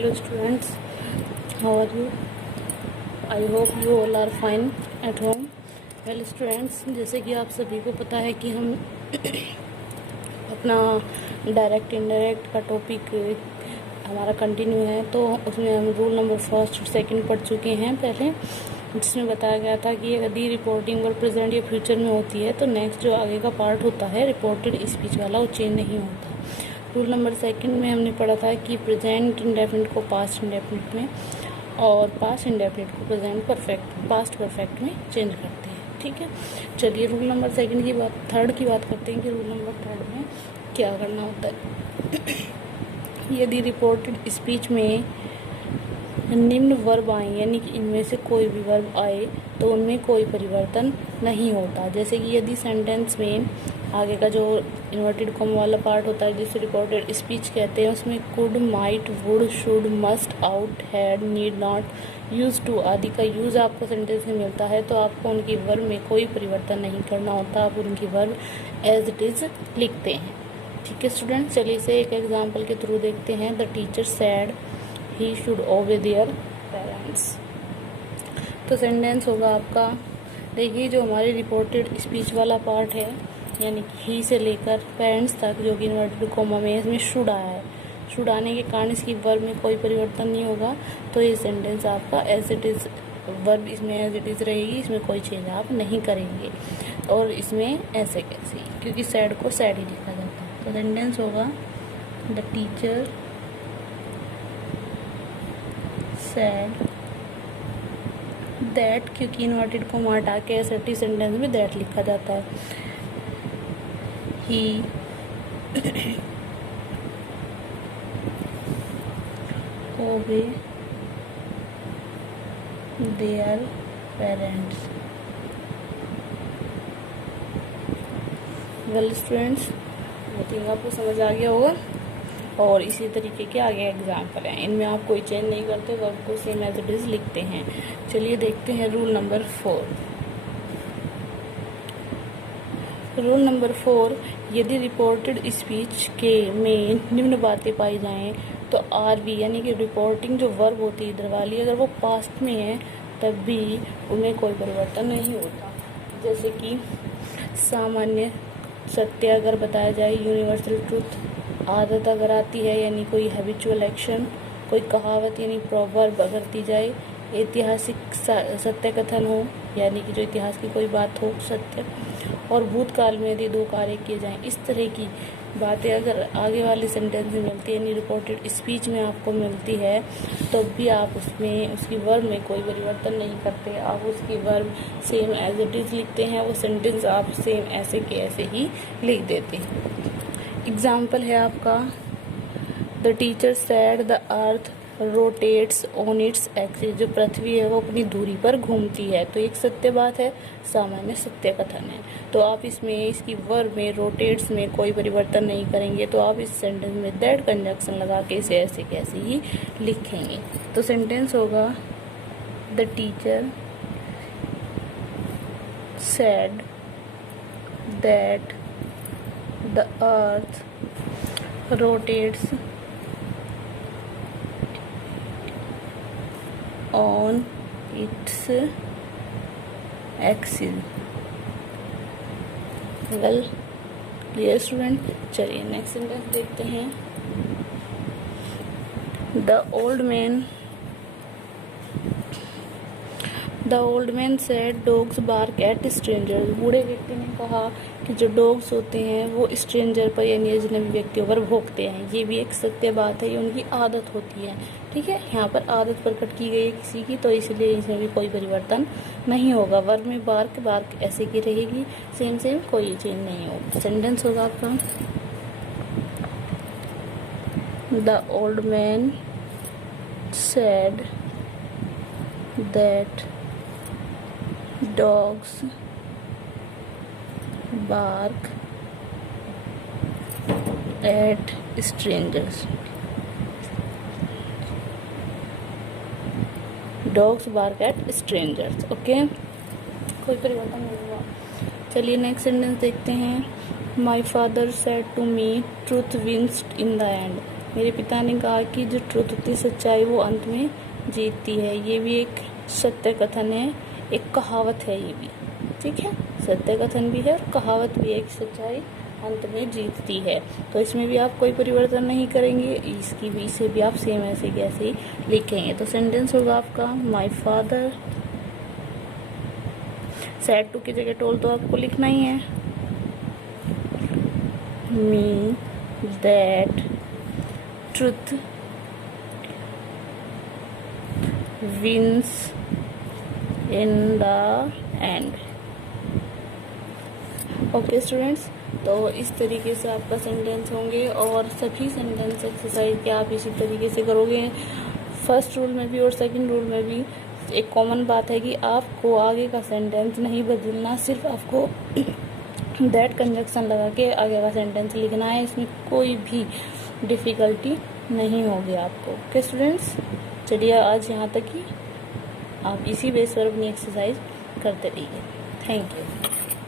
Hello students, how are you? I hope you all are fine at home. Well students, जैसे कि आप सभी को पता है कि हम अपना डायरेक्ट इनडायरेक्ट का टॉपिक हमारा कंटिन्यू है, तो उसमें हम रूल नंबर फर्स्ट और सेकंड पढ़ चुके हैं पहले, जिसमें बताया गया था कि यदि रिपोर्टिंग और प्रेजेंट या फ्यूचर में होती है तो नेक्स्ट जो आगे का पार्ट होता है रिपोर्टेड स्पीच वाला, वो चेंज नहीं होता। रूल नंबर सेकंड में हमने पढ़ा था कि प्रेजेंट इंडेफिनिट को पास्ट इंडेफिनिट में और पास्ट इंडेफिनिट को प्रेजेंट परफेक्ट पास्ट परफेक्ट में चेंज करते हैं। ठीक है, चलिए रूल नंबर सेकंड की बात थर्ड की बात करते हैं कि रूल नंबर थर्ड में क्या करना होता है। यदि रिपोर्टेड स्पीच में निम्न वर्ब आए, यानी कि इनमें से कोई भी वर्ब आए तो उनमें कोई परिवर्तन नहीं होता। जैसे कि यदि सेंटेंस में आगे का जो इन्वर्टेड कॉमा वाला पार्ट होता है जिसे रिपोर्टेड स्पीच कहते हैं, उसमें could, might, would, should, must, ought, had, need not, use to आदि का यूज आपको सेंटेंस में मिलता है, तो आपको उनकी वर्ब में कोई परिवर्तन नहीं करना होता, आप उनकी वर्ब एज इट इज लिखते हैं। ठीक है स्टूडेंट, चलिए इसे एक एग्जाम्पल के थ्रू देखते हैं। The teacher sad he should ओबे देयर पेरेंट्स। तो सेंटेंस होगा आपका, देखिए जो हमारी रिपोर्टेड स्पीच वाला पार्ट है, यानी कि ही से लेकर पेरेंट्स तक जो कि इन्वर्टेड कॉमा में इसमें शुड आया है, शुड आने के कारण इसकी वर्ब में कोई परिवर्तन नहीं होगा, तो ये सेंटेंस आपका एज इट इज़, वर्ब इसमें एज इट इज़ रहेगी, इसमें कोई चेंज आप नहीं करेंगे। और इसमें ऐसे कैसे, क्योंकि सैड को सैड ही लिखा जाता है, तो सेंटेंस होगा द टीचर सैड दैट, क्योंकि इन्वर्टेड कॉमा हटा के एसर्टिव सेंटेंस में दैट लिखा जाता है। He obey their parents. Well students, I think आपको समझ आ गया होगा। और इसी तरीके के आगे एग्जाम्पल हैं, इनमें आप कोई चेंज नहीं करते, वर्ब को सेम एज इट इज लिखते हैं। चलिए देखते हैं रूल नंबर 4। रूल नंबर 4, यदि रिपोर्टेड स्पीच के में निम्न बातें पाई जाएं तो आर बी, यानी कि रिपोर्टिंग जो वर्ब होती है इधर वाली, अगर वो पास्ट में है तब भी उनमें कोई परिवर्तन नहीं होता। जैसे कि सामान्य सत्य अगर बताया जाए, यूनिवर्सल ट्रूथ, आदत अगर आती है यानी कोई हैबिचुअल एक्शन, कोई कहावत यानी प्रोवर्ब अगर दी जाए, ऐतिहासिक सत्य कथन हो यानी कि जो इतिहास की कोई बात हो सत्य, और भूतकाल में यदि दो कार्य किए जाएं, इस तरह की बातें अगर आगे वाले सेंटेंस में मिलती है यानी रिपोर्टेड स्पीच में आपको मिलती है, तो भी आप उसमें उसकी वर्ब में कोई परिवर्तन नहीं करते, आप उसकी verb same as it is लिखते हैं, वो सेंटेंस आप सेम ऐसे के ऐसे ही लिख देते हैं। एग्जाम्पल है आपका, the teacher sad the earth rotates on its axis, जो पृथ्वी है वो अपनी दूरी पर घूमती है, तो एक सत्य बात है, सामान्य सत्य कथन है, तो आप इसमें इसकी वर्ब में रोटेट्स में कोई परिवर्तन नहीं करेंगे, तो आप इस सेंटेंस में दैट कंजक्शन लगा के इसे ऐसे कैसे ही लिखेंगे। तो सेंटेंस होगा the teacher said that the earth rotates on its axis। Well clear student, चलिए नेक्स्ट सेंटेंस देखते हैं। The old man said dogs bark at strangers. बूढ़े व्यक्ति ने कहा कि जो डॉग्स होते हैं वो स्ट्रेंजर पर यानी अजनबी व्यक्तियों पर भौंकते हैं। ये भी एक सत्य बात है, ये उनकी आदत होती है। ठीक है, यहाँ पर आदत प्रकट की गई है किसी की, तो इसलिए इसमें भी कोई परिवर्तन नहीं होगा। वर्ब में बार्क ऐसे की रहेगी, सेम कोई चेंज नहीं होगा। सेंटेंस होगा आपका, the old man said that dogs bark at strangers। Dogs bark at strangers. Okay, कोई परिवर्तन नहीं हुआ। चलिए नेक्स्ट सेंटेंस देखते हैं। My father said to me truth wins in the end. मेरे पिता ने कहा कि जो ट्रुथ होती है, सच्चाई, वो अंत में जीतती है। ये भी एक सत्य कथन है, एक कहावत है ये भी, ठीक है। सत्य कथन भी है और कहावत भी है कि सच्चाई अंत में जीतती है। तो इसमें भी आप कोई परिवर्तन नहीं करेंगे, इसकी भी इसे भी आप सेम ऐसे की ऐसे ही लिखेंगे। तो सेंटेंस होगा आपका माय फादर, सैड टू की जगह टोल्ड तो आपको लिखना ही है। Me that truth wins in the end. Okay students, तो इस तरीके से आपका सेंटेंस होंगे और सभी सेंटेंस एक्सरसाइज के आप इसी तरीके से करोगे। फर्स्ट रूल में भी और सेकंड रूल में भी एक कॉमन बात है कि आपको आगे का सेंटेंस नहीं बदलना, सिर्फ आपको दैट कंजक्शन लगा के आगे का सेंटेंस लिखना है। इसमें कोई भी डिफ़िकल्टी नहीं होगी आपको। ओके स्टूडेंट्स, चलिए आज यहाँ तक ही आप इसी बेस पर अपनी एक्सरसाइज करते रहिए। Thank you.